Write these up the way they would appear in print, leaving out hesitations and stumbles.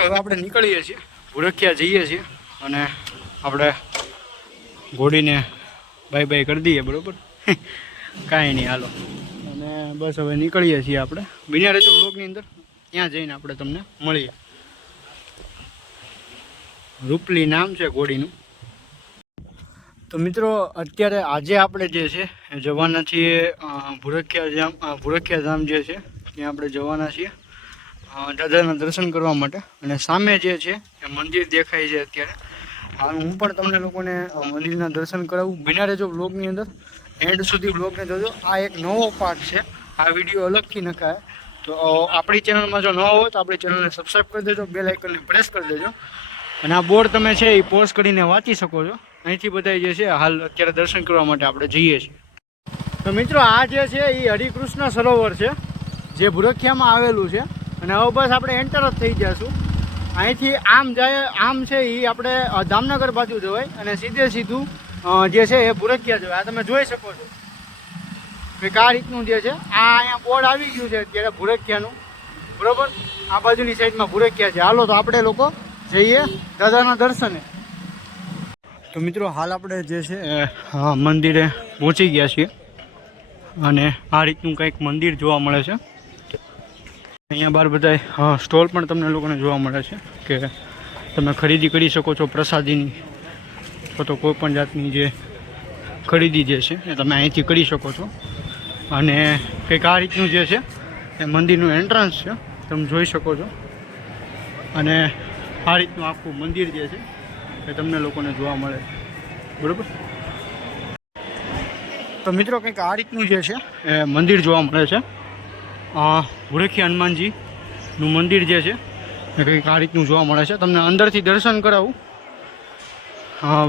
મિત્રો હવે આપણે નીકળીએ છીએ, ભૂરખિયા જઈએ છીએ અને આપણે ઘોડીને બાય બાય કરી દઈએ, બરાબર? કાંઈ નહીં, હાલો. અને બસ હવે નીકળીએ છીએ આપણે. બિના રહેજો બ્લોગની અંદર, ત્યાં જઈને આપણે તમને મળીએ. રૂપલી નામ છે ઘોડીનું. તો મિત્રો અત્યારે આજે આપણે જે છે એ જવાના છીએ ભૂરખિયા ધામ જે છે ત્યાં આપણે જવાના છીએ દાદાના દર્શન કરવા માટે. અને સામે જે છે એ મંદિર દેખાય છે અત્યારે. હું પણ તમને લોકોને મંદિરના દર્શન કરાવું. બિના રહેજો બ્લોગની અંદર, એન્ડ સુધી બ્લોગને જોજો. આ એક નવો પાર્ટ છે, આ વિડીયો અલગથી નખાય. તો આપણી ચેનલમાં જો નવા હોય તો આપણી ચેનલને સબસ્ક્રાઈબ કરી દેજો, બેલ આઇકનને પ્રેસ કરી દેજો. અને આ બોર્ડ તમે છે એ પોઝ કરીને વાંચી શકો છો. અહીંથી બધા જે છે હાલ અત્યારે દર્શન કરવા માટે આપણે જઈએ છીએ. તો મિત્રો આ જે છે એ હરિકૃષ્ણ સરોવર છે જે ભૂરખિયામાં આવેલું છે. અને હવે બસ આપણે એન્ટર જ થઈ જઈશું. અહીંથી આમ જાય, આમ છે એ આપણે દામનગર બાજુ જવાય અને સીધું જે છે એ ભૂરખિયા જવાય. આ તમે જોઈ શકો છો કે આ રીતનું જે છે આ અહીંયા બોર્ડ આવી ગયું છે અત્યારે ભૂરખિયાનું, બરાબર? આ બાજુની સાઈડમાં ભૂરખિયા છે. હાલો તો આપણે લોકો જઈએ દાદાના દર્શને. તો મિત્રો હાલ આપણે જે છે મંદિરે પહોંચી ગયા છીએ અને આ રીતનું કંઈક મંદિર જોવા મળે છે. અહીંયા બહાર બધા સ્ટોલ પણ તમને લોકોને જોવા મળે છે કે તમે ખરીદી કરી શકો છો પ્રસાદીની, અથવા તો કોઈ પણ જાતની જે ખરીદી જે છે એ તમે અહીંથી કરી શકો છો. અને કંઈક આ રીતનું જે છે એ મંદિરનું એન્ટ્રન્સ છે, તમે જોઈ શકો છો. અને આ રીતનું આખું મંદિર જે છે એ તમને લોકોને જોવા મળે, બરાબર? તો મિત્રો કંઈક આ રીતનું જે છે એ મંદિર જોવા મળે છે. ભૂરખિયા હનુમાનજીનું મંદિર જે છે એ કંઈક આ રીતનું જોવા મળે છે. તમને અંદરથી દર્શન કરાવું,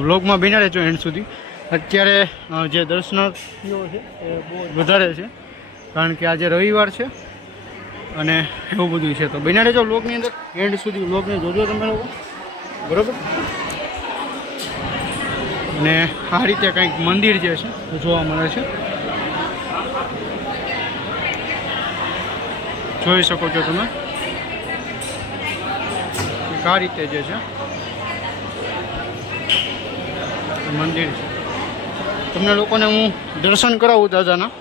વ્લોગમાં બિના રહેજો એન્ડ સુધી. અત્યારે જે દર્શનાર્થીઓ છે એ બહુ વધારે છે કારણ કે આજે રવિવાર છે અને એવું બધું છે. તો બિના રહેજો વ્લોગની અંદર, એન્ડ સુધી વ્લોગને જોજો તમે લોકો, બરાબર? અને આ રીતે કંઈક મંદિર જે છે એ જોવા મળે છે, જોઈ શકો છો તમે. આ રીતે જે છે મંદિર છે. તમને લોકોને હું દર્શન કરાવું દાદાના.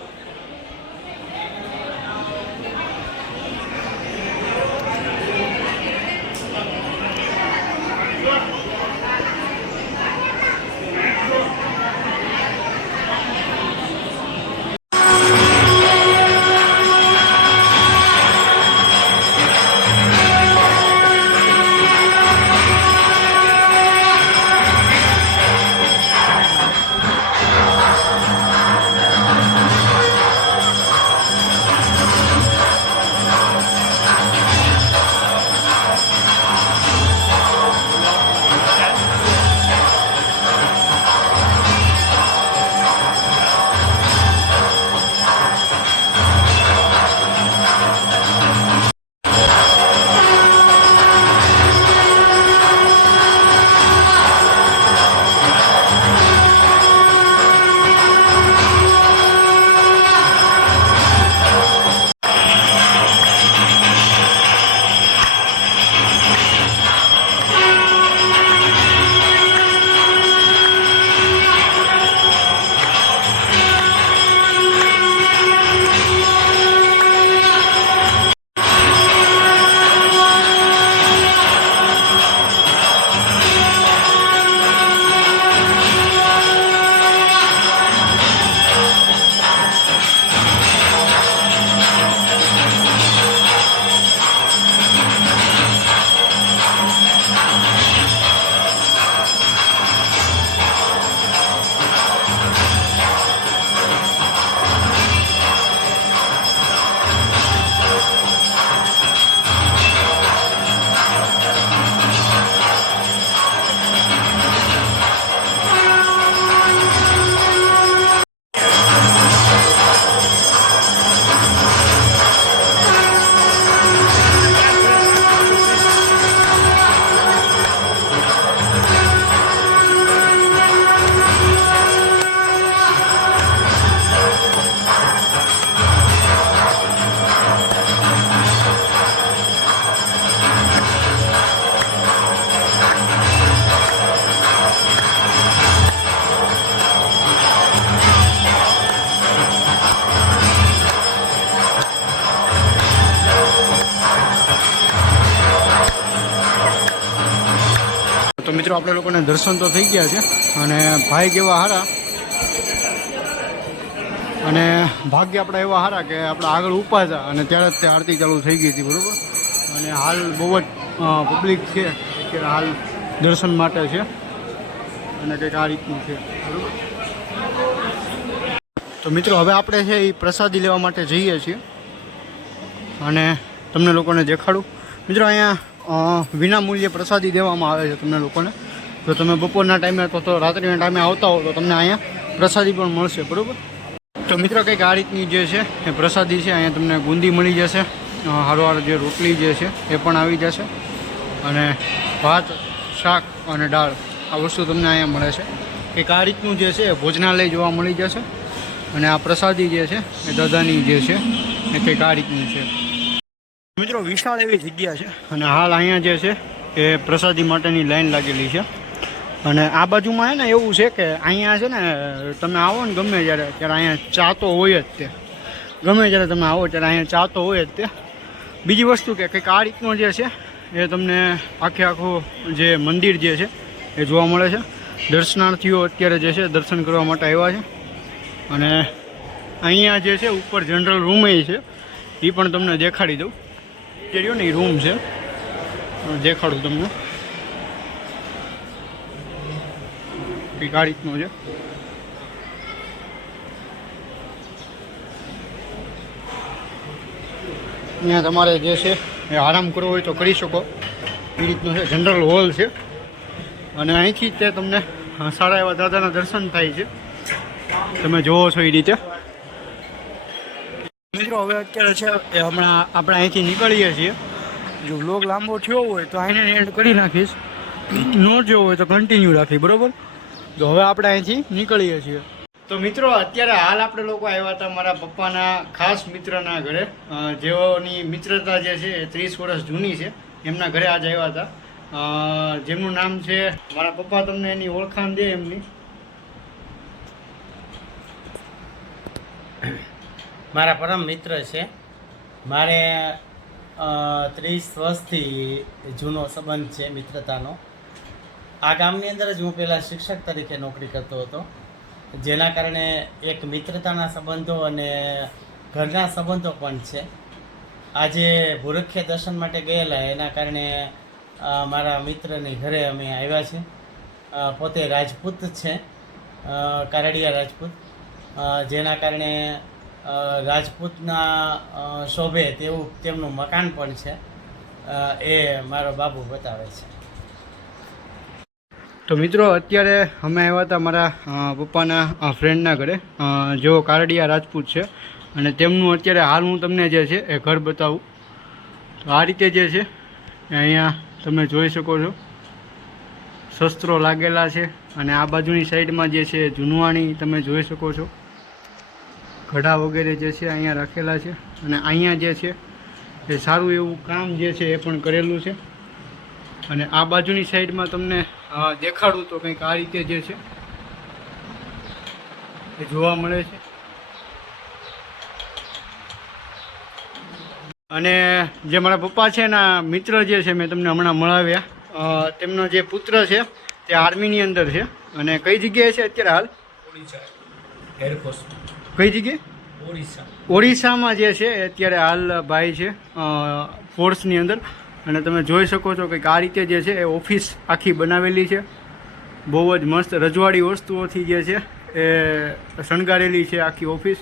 મિત્રો આપણે લોકોને દર્શન તો થઈ ગયા છે અને ભાઈ કેવા હારા અને ભાગ્ય આપણા એવા સારા કે આપણે આગળ ઊભા હતા અને ત્યારે જ તે આરતી ચાલુ થઈ ગઈ હતી, બરાબર. અને હાલ બહુ જ પબ્લિક છે અત્યારે હાલ દર્શન માટે છે અને કંઈક આ રીતનું છે, બરાબર. તો મિત્રો હવે આપણે છે એ પ્રસાદી લેવા માટે જઈએ છીએ અને તમને લોકોને દેખાડું. મિત્રો અહીંયા વિના મૂલ્યે પ્રસાદી દેવામાં આવે છે તમને લોકોને. જો તમે બપોરના ટાઈમે અથવા તો રાત્રિના ટાઈમે આવતા હો તો તમને અહીંયા પ્રસાદી પણ મળશે, બરાબર. તો મિત્રો કંઈક આ રીતની જે છે એ પ્રસાદી છે. અહીંયા તમને બુંદી મળી જશે, હારવાર જે રોટલી જે છે એ પણ આવી જશે અને ભાત, શાક અને દાળ આ વસ્તુ તમને અહીંયા મળે છે. કંઈક આ રીતનું જે છે એ ભોજનાલય જોવા મળી જશે અને આ પ્રસાદી જે છે એ દાદાની જે છે એ કંઈક આ રીતની છે. મિત્રો વિશાળ એવી જગ્યા છે અને હાલ અહીંયા જે છે એ પ્રસાદી માટેની લાઈન લાગેલી છે અને આ બાજુમાં છે ને એવું છે કે અહીંયા છે ને તમે આવો ને ગમે ત્યારે ત્યારે અહીંયા ચા તો હોય જ તે, ગમે જ્યારે તમે આવો ત્યારે અહીંયા ચા તો હોય જ તે. બીજી વસ્તુ કે કંઈક આ રીતનો જે છે એ તમને આખું જે મંદિર જે છે એ જોવા મળે છે. દર્શનાર્થીઓ અત્યારે જે છે દર્શન કરવા માટે આવ્યા છે અને અહીંયા જે છે ઉપર જનરલ રૂમ છે એ પણ તમને દેખાડી દઉં. જે રહ્યો ને એ રૂમ છે, દેખાડું તમને. કંઈક આ રીતનું છે. અહીંયા તમારે જે છે એ આરામ કરવો હોય તો કરી શકો એ રીતનું છે. જનરલ હોલ છે અને અહીંથી તે તમને સારા એવા દાદાના દર્શન થાય છે, તમે જોવો છો એ રીતે. મિત્રો હવે અત્યારે છે એ હમણાં આપણે અહીંથી નીકળીએ છીએ. જો વ્લોગ લાંબો થયો હોય તો આને એન્ડ કરી નાખીશ, ન થયો હોય તો કન્ટિન્યુ રાખી, બરાબર. તો હવે આપણે અહીંથી નીકળીએ છીએ. તો મિત્રો અત્યારે હાલ આપણે લોકો આવ્યા હતા મારા પપ્પાના ખાસ મિત્રના ઘરે, જેઓની મિત્રતા જે છે એ 30 વર્ષ જૂની છે. એમના ઘરે આજે આવ્યા હતા, જેમનું નામ છે મારા પપ્પા તમને એની ઓળખાણ દે એમની. મારા પરમ મિત્ર છે. મારે 30 વર્ષથી જૂનો સંબંધ છે મિત્રતાનો. આ ગામની અંદર જ હું પહેલાં શિક્ષક તરીકે નોકરી કરતો હતો, જેના કારણે એક મિત્રતાના સંબંધો અને ઘરના સંબંધો પણ છે. આજે ભૂરખિયા દર્શન માટે ગયેલા એના કારણે મારા મિત્રની ઘરે અમે આવ્યા છે. પોતે રાજપૂત છે, કારડિયા રાજપૂત, જેના કારણે રાજપૂતના શોભે તેવું તેમનું મકાન પણ છે. એ મારો બાબુ બતાવે છે. તો મિત્રો અત્યારે અમે આવ્યા હતા મારા પપ્પાના ફ્રેન્ડના ઘરે, જેઓ કારડિયા રાજપૂત છે અને તેમનું અત્યારે હાલ હું તમને જે છે એ ઘર બતાવું. તો આ રીતે જે છે અહીંયા તમે જોઈ શકો છો, શસ્ત્રો લાગેલા છે અને આ બાજુની સાઈડમાં જે છે જૂનવાણી તમે જોઈ શકો છો. ઘડા વગેરે જે છે અહીંયા રાખેલા છે અને અહીંયા જે છે એ સારું એવું કામ જે છે એ પણ કરેલું છે. અને આ બાજુની સાઈડમાં તમને દેખાડું તો કંઈક આ રીતે જે છે એ જોવા મળે છે. અને જે મારા પપ્પા છે એના મિત્ર જે છે મેં તમને હમણાં મળાવ્યા, તેમનો જે પુત્ર છે તે આર્મીની અંદર છે. અને કઈ જગ્યાએ છે અત્યારે હાલ? ઓડિશા એરફોર્સ. કઈ જગ્યાએ? ઓડિશામાં જે છે અત્યારે હાલ ભાઈ છે ફોર્સની અંદર. અને તમે જોઈ શકો છો કે આ રીતે જે છે એ ઓફિસ આખી બનાવેલી છે. બહુ જ મસ્ત રજવાડી વસ્તુઓથી જે છે એ શણગારેલી છે આખી ઓફિસ.